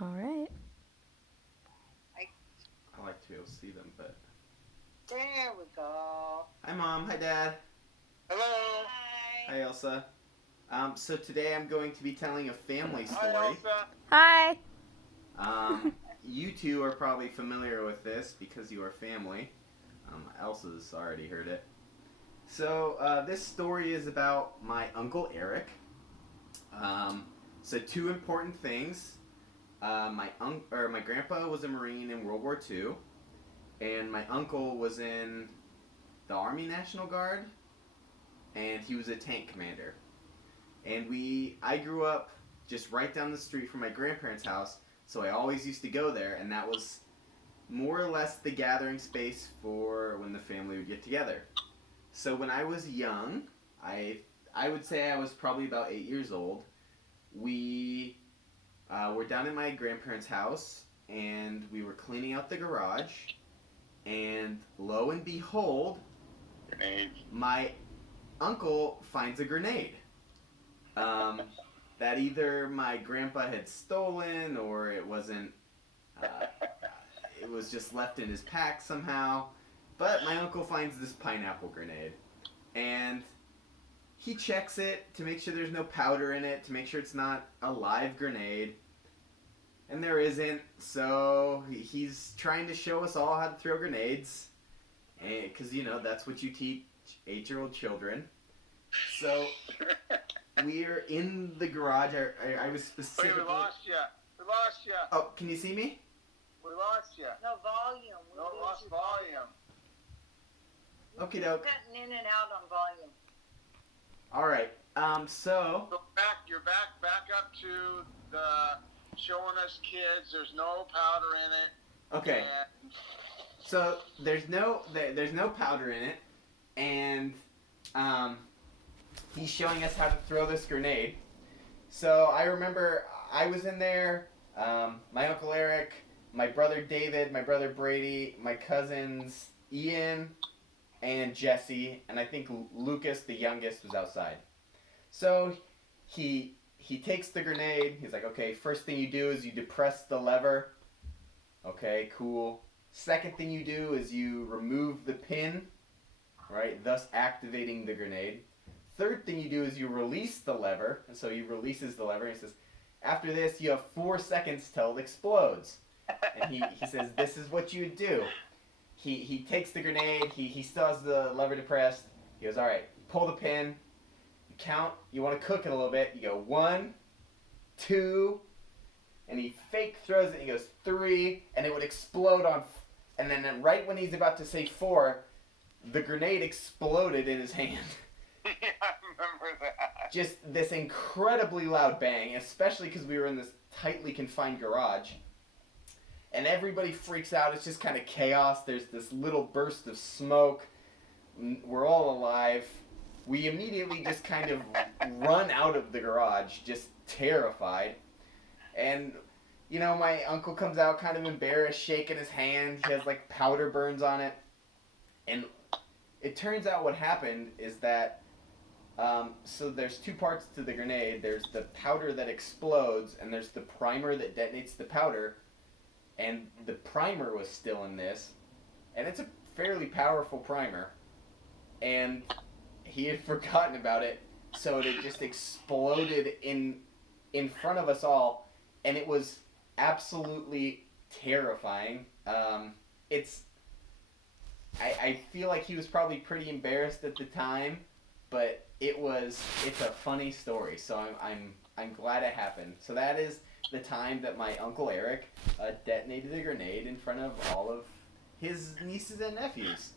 All right. I like to be able to see them, but... There we go. Hi, Mom. Hi, Dad. Hello. Hi, Elsa. So today I'm going to be telling a family Hi, story. Elsa. Hi. You two are probably familiar with this because you are family. Elsa's already heard it. So this story is about my Uncle Eric. So two important things. My grandpa was a Marine in World War II, and my uncle was in the Army National Guard, and he was a tank commander. And I grew up just right down the street from my grandparents' house, so I always used to go there, and that was more or less the gathering space for when the family would get together. So when I was young, I would say I was probably about 8 years old. We were down at my grandparents' house, and we were cleaning out the garage, and lo and behold, Grenade. my uncle finds a grenade. That either my grandpa had stolen or it wasn't. It was just left in his pack somehow. But my uncle finds this pineapple grenade, and he checks it to make sure there's no powder in it, to make sure it's not a live grenade. And there isn't, so he's trying to show us all how to throw grenades, because that's what you teach 8-year-old children. So we're in the garage. I was specifically. Wait, we lost you. We lost you. Oh, can you see me? We lost you. No volume. We No, lose lost your volume. Okie doke. Cutting in and out on volume. All right. So Go back. You're back up to the showing us kids. There's no powder in it. okay. And So there's no powder in it, and he's showing us how to throw this grenade. So I remember I was in there, my Uncle Eric, my brother David, my brother Brady, my cousins Ian and Jesse, and I think Lucas, the youngest, was outside. So he takes the grenade. He's like, okay, first thing you do is you depress the lever. Okay, cool. Second thing you do is you remove the pin, right, thus activating the grenade. Third thing you do is you release the lever, and so he releases the lever, and he says, after this, you have 4 seconds till it explodes. And he says, this is what you do. He takes the grenade, he still has the lever depressed. He goes, all right, pull the pin, you count, you want to cook it a little bit. You go 1, 2, and he fake throws it, and he goes 3, and it would explode on, and then right when he's about to say 4, the grenade exploded in his hand. yeah, I remember that. Just this incredibly loud bang, especially because we were in this tightly confined garage. And everybody freaks out. It's just kind of chaos. There's this little burst of smoke. We're all alive. We immediately just kind of run out of the garage, just terrified. And, my uncle comes out kind of embarrassed, shaking his hand. He has, like, powder burns on it. And it turns out what happened is that so there's 2 parts to the grenade. There's the powder that explodes, and there's the primer that detonates the powder. And the primer was still in this, and it's a fairly powerful primer. And he had forgotten about it, so it just exploded in front of us all, and it was absolutely terrifying. I feel like he was probably pretty embarrassed at the time, but it's a funny story, so I'm glad it happened. So that is the time that my Uncle Eric detonated a grenade in front of all of his nieces and nephews.